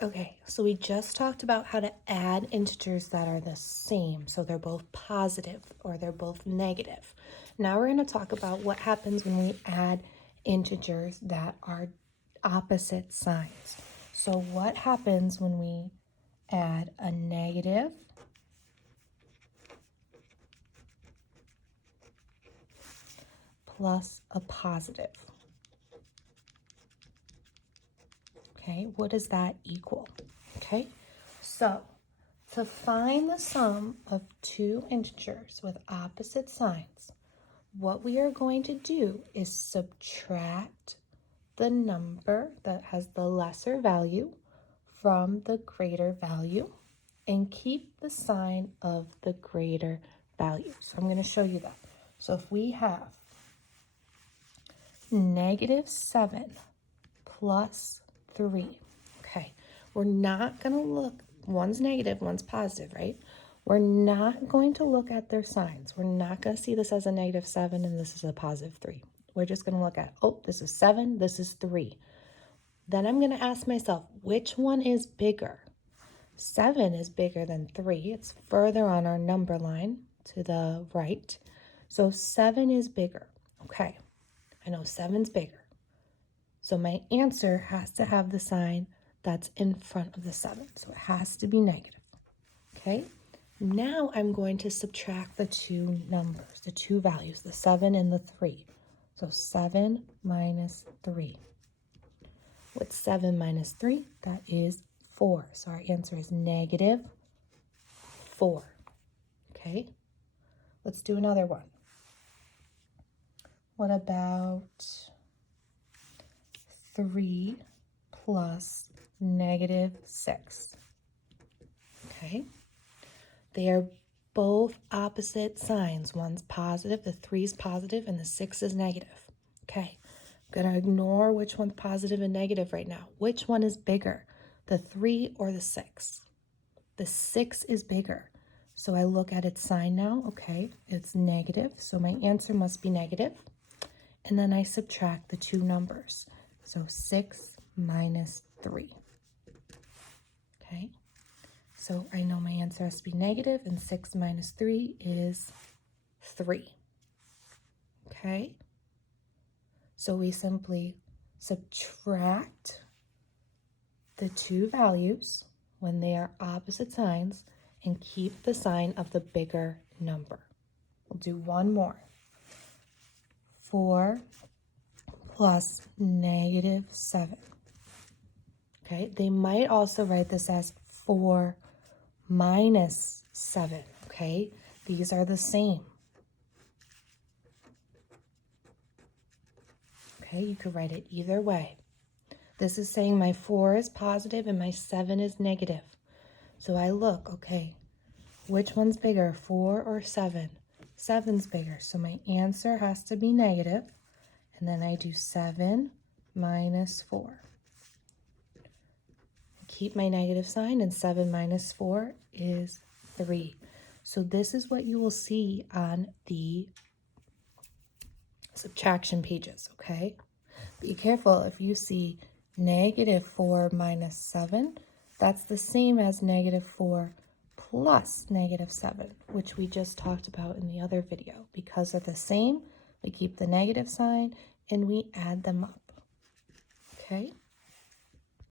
Okay, so we just talked about how to add integers that are the same. So they're both positive or they're both negative. Now we're going to talk about what happens when we add integers that are opposite signs. So what happens when we add a negative plus a positive? Okay, what does that equal? Okay, so to find the sum of two integers with opposite signs, what we are going to do is subtract the number that has the lesser value from the greater value and keep the sign of the greater value. So I'm going to show you that. So if we have -7 plus 3, okay, we're not going to look, one's negative, one's positive, right? We're not going to look at their signs. We're not going to see this as a -7 and this is a +3. We're just going to look at, oh, this is 7, this is 3. Then I'm going to ask myself, which one is bigger? 7 is bigger than 3. It's further on our number line to the right. So 7 is bigger. Okay, I know 7's bigger. So my answer has to have the sign that's in front of the 7. So it has to be negative. Okay, now I'm going to subtract the two numbers, the two values, the 7 and the 3. So 7 minus 3. What's 7 minus 3? That is 4. So our answer is -4. Okay, let's do another one. What about 3 plus -6? Okay, they are both opposite signs. One's positive, the 3 is positive, and the 6 is negative. Okay, I'm going to ignore which one's positive and negative right now. Which one is bigger, the 3 or the 6? The 6 is bigger. So I look at its sign now. Okay, it's negative, so my answer must be negative. And then I subtract the two numbers. So 6 minus 3. Okay, so I know my answer has to be negative, and 6 minus 3 is 3. Okay, so we simply subtract the two values when they are opposite signs and keep the sign of the bigger number. We'll do one more. 4 plus -7. Okay, they might also write this as 4 minus 7. Okay, these are the same. Okay, you could write it either way. This is saying my 4 is positive and my 7 is negative. So I look, okay, which one's bigger, 4 or 7? 7's bigger, so my answer has to be negative. And then I do 7 minus 4. Keep my negative sign, and 7 minus 4 is 3. So this is what you will see on the subtraction pages, okay? Be careful if you see -4 minus 7, that's the same as -4 plus -7, which we just talked about in the other video. Because they're the same, we keep the negative sign and we add them up, okay?